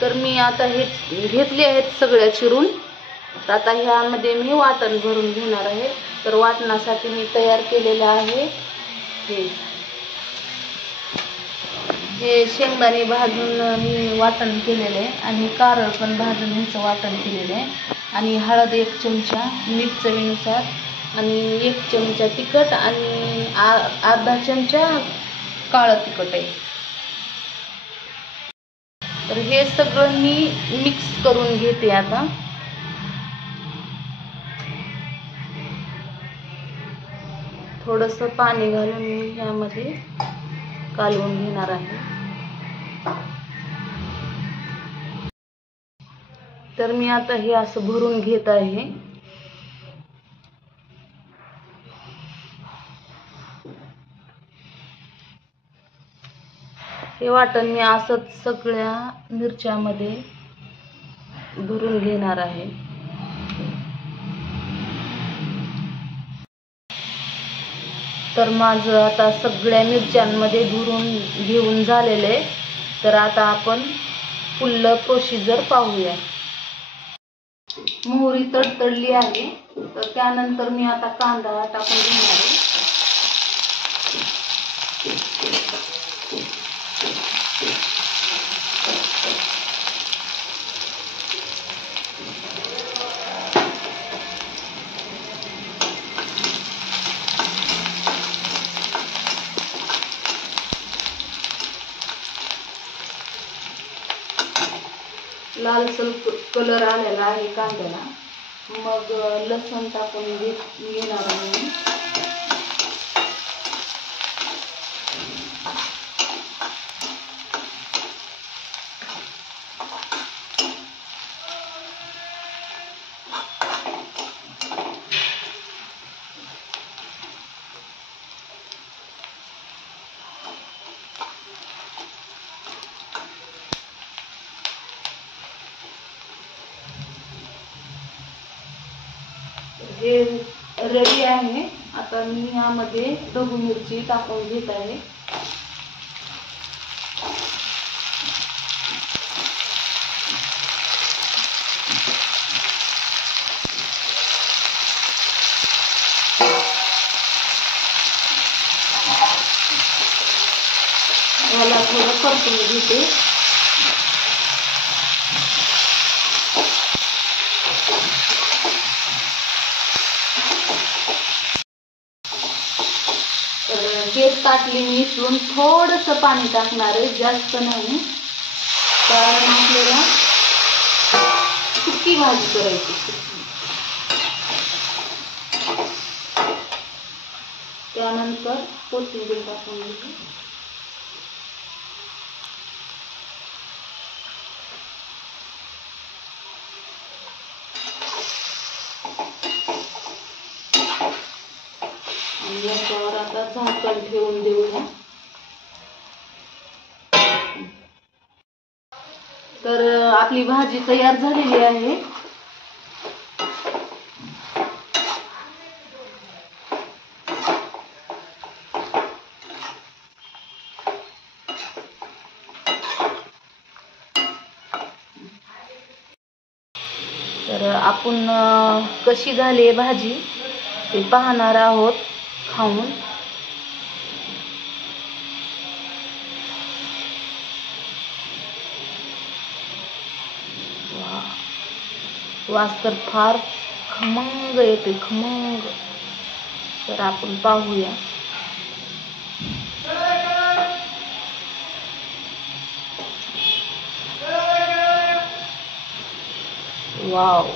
तर मी आता हे घेतले आहेत सगळ्या चिरून. तर आता ह्यामध्ये मी वाटण भरून घेणार आहे. तर वाटणासाठी मी तयार केलेलं आहे हे शेंगदाणे भाजून मी वाटण केलेलं आहे आणि कारळ पण भाजून ह्याचं वाटण केलेलं आहे. आणि हळद 1 चमचा, मीठ चवीनुसार आणि 1 चमचा तिखट आणि अर्धा चमचा काळं तिखट आहे. तर हे सगळं मी मिक्स करून घेते. आता थोडंसं पाणी घालून मी ह्यामध्ये कालवून घेणार आहे. तर मी आता हे असं भरून घेत आहे. हे वाटण मी असंच सगळ्या मिरच्यामध्ये भरून घेणार आहे. तर माझं आता सगळ्या मिरच्यांमध्ये भरून घेऊन झालेलं आहे. तर आता आपण पुढलं प्रोसिजर पाहूया. मोहरी तडतडली आहे. तर त्यानंतर मी आता कांदा टाकून घेणार आहे. लालसर कलर आलेला आहे कांद्याला. मग लसूण टाकून घेणार आहे. हे रेडी आहे. आता मी यामध्ये ढबू मिरची टाकून घेत आहे. याला थोडं परतून घेते. गॅस ताटली मी इथून थोडंसं पाणी टाकणार आहे, जास्त नाही, कारण आपल्याला सुकी भाजी करायची. त्यानंतर कोथिंबीर टाकून घेते. याच्यावर आता झाकण ठेवून देऊया. तर आपली भाजी तयार झालेली आहे. तर आपण कशी झाली भाजी ते पाहणार आहोत खाऊन. वास तर फार खमंग येते, खमंग. तर आपण पाहूया. वाव.